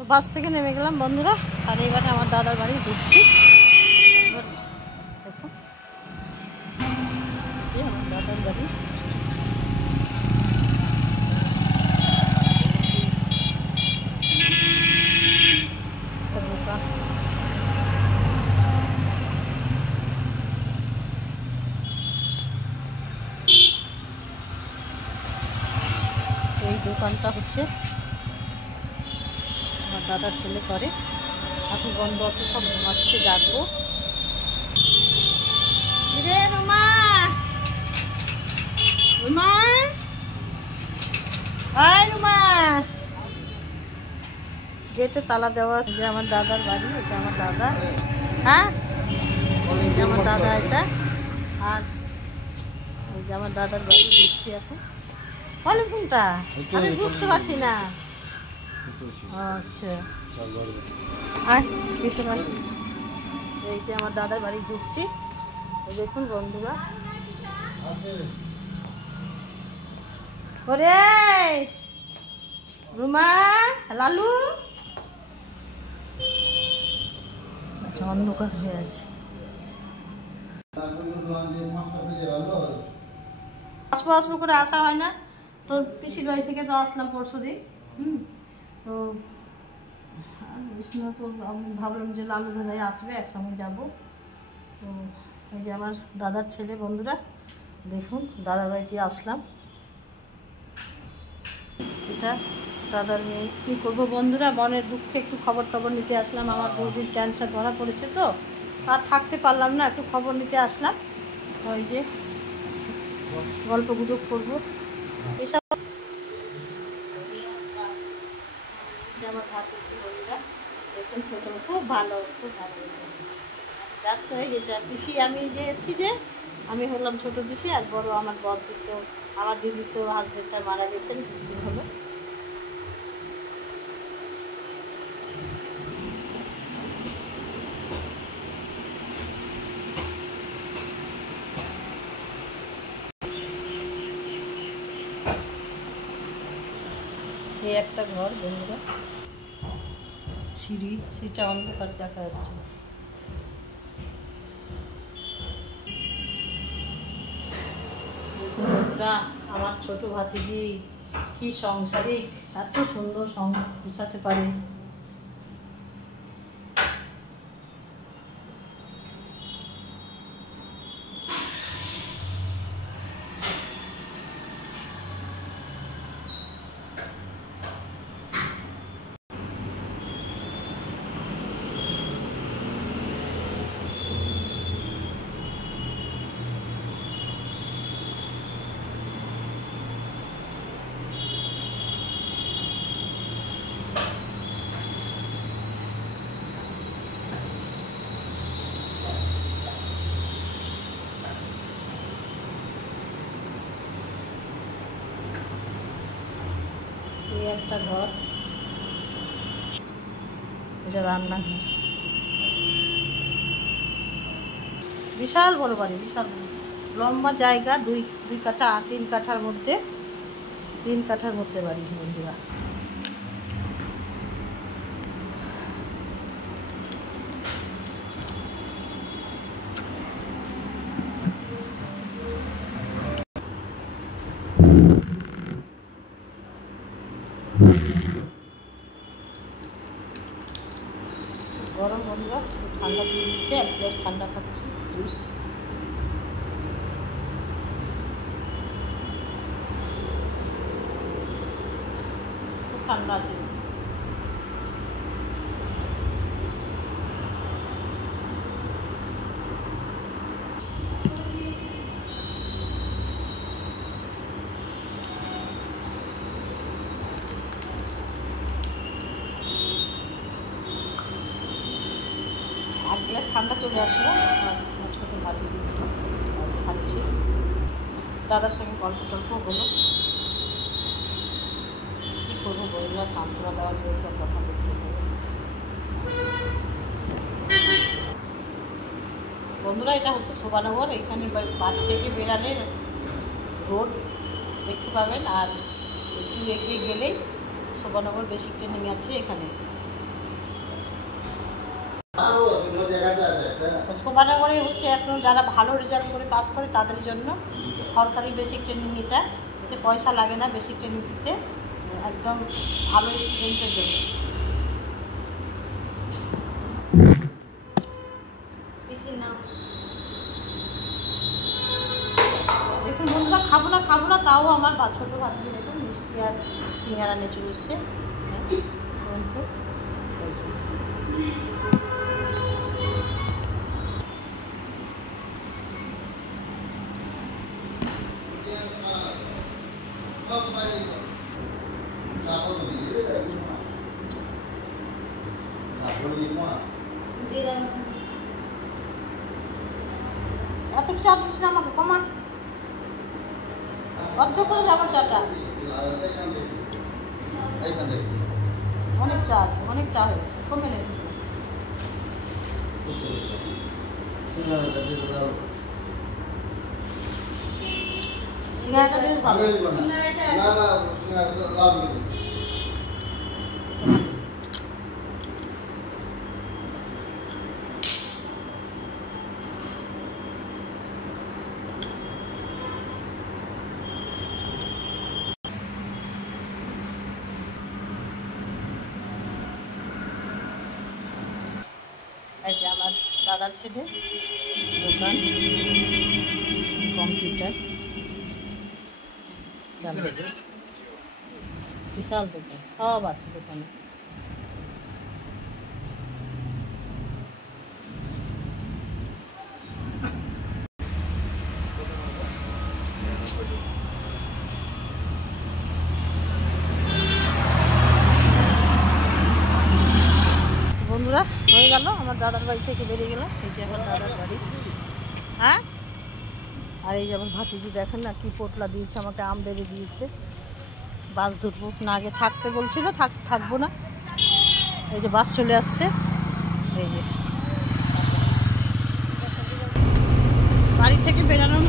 তো বাস থেকে নেমে গেলাম বন্ধুরা, আর এইবারে আমার দাদার বাড়ি ঢুকছি। এবার দেখুন আমার দাদার বাড়ি। এই দোকানটা হচ্ছে আমার দাদার ছেলে করে, এখন বন্ধ আছে, সব ঘুমাচ্ছে, ডাকবো। রে রুমা, রুমা, আয় রুমা। গেটে তালা দেওয়া, যে আমার দাদার বাড়ি, এটা আমার দাদা। হ্যাঁ, এই যে আমার দাদা এটা, আর এই যে আমার দাদার বাড়ি দিচ্ছি এখন। বলে কোনটা আমি বুঝতে পারছি না। আচ্ছা, আর এই যে আমার দাদার বাড়ি ঢুকছি। দেখুন বন্ধুরা, ওরে রুমা, লালু, অন্ধকার হয়ে আছে। আসবো আসবো করে আসা হয় না, তো পিসির বাড়ি থেকে তো আসলাম পরশু দিন। তো তো আমি ভাবলাম যে লালু ভাই আসবে, একসঙ্গে যাব। তো এই যে আমার দাদার ছেলে বন্ধুরা, দেখুন দাদার বাড়িতে আসলাম। এটা দাদার মেয়ে। কী করবো বন্ধুরা, মনের দুঃখে একটু খবর টবর নিতে আসলাম। আমার বৌদির ক্যান্সার ধরা পড়েছে, তো আর থাকতে পারলাম না, একটু খবর নিতে আসলাম। ওই যে গল্প গুজব করবো এসব। আমার ভাত বন্ধুরা দেখুন, ছোটো খুব ভালো, খুব ভালো ব্যস্ত হয়ে গেছে। আর পিসি আমি যে এসেছি, যে আমি হলাম ছোটো পিসি, আর বড় আমার বড়দি, তো আমার দিদি তো হাজবেন্ডটা মারা গেছেন কিছুদিন হলো। এই একটা ঘর বন্ধুরা, সিঁড়ি, সেটা অন্ধকার দেখা যাচ্ছে। বন্ধুরা, আমার ছোট ভাতিজি কি সংসারিক, এত সুন্দর গুছাতে পারে। এই একটা ঘর, এটা রান্নাঘর। বিশাল বড় বাড়ি, বিশাল লম্বা জায়গা, দুই কাঠা 3 কাঠার মধ্যে, 3 কাঠার মধ্যে বাড়ি বন্ধুরা। গরম বন্ধুরা, ঠান্ডা দিয়ে দিচ্ছে, 1 গ্লাস ঠান্ডা খাচ্ছি জুস। খুব ঠান্ডা আছে। এক গ্লাস ঠান্ডা চলে আসলো, আর ছোটো ভাতিজি খাচ্ছি। দাদার সঙ্গে গল্প টল্প হলো। কী করবো বন্ধুরা, সান্ত্বনা দেওয়ার জন্য কথা বলতে হবে বন্ধুরা। এটা হচ্ছে শোভানগর, এখানে বাড়ি থেকে বেড়ালে রোড দেখতে পাবেন, আর একটু এগিয়ে গেলেই শোভানগর বেসিক ট্রেনিং আছে এখানে। কথা। শোভানগরে হচ্ছে এখন যারা ভালো রেজাল্ট করে পাস করে তাদের জন্য সরকারি বেসিক ট্রেনিং, এতে পয়সা লাগে না বেসিক ট্রেনিং দিতে, একদম ভালো স্টুডেন্টের জন্য। দেখুন বন্ধুরা, খাবো না তাও আমার ছোটো ভাতি দেখুন মিষ্টি আর সিঙ্গারা নিয়ে চলে এসছে। এত চা দিস না আমাকে, কমান অর্ধ করে যাবো চাটা। অনেক চা আছে, অনেক চা হয়েছে, কমে নেই। সিঙ্গারাটা বেশ ভালো। এই যে আমার দাদার ছেলে দোকান, কম্পিউটার বিশাল দোকান, সব আছে দোকানে। বন্ধুরা হয়ে গেল, আমার দাদার বাড়ি থেকে বেরিয়ে গেলাম। এই যে আমার দাদার বাড়ি, হ্যাঁ। আর এই যে আমার ভাতিজি দেখেন না কি পোটলা দিয়েছে আমাকে, আম বেড়ে দিয়েছে। বাস ধরবো না, আগে থাকতে বলছিল, থাকবো না। এই যে বাস চলে আসছে, এই যে বাড়ি থেকে বেরানোর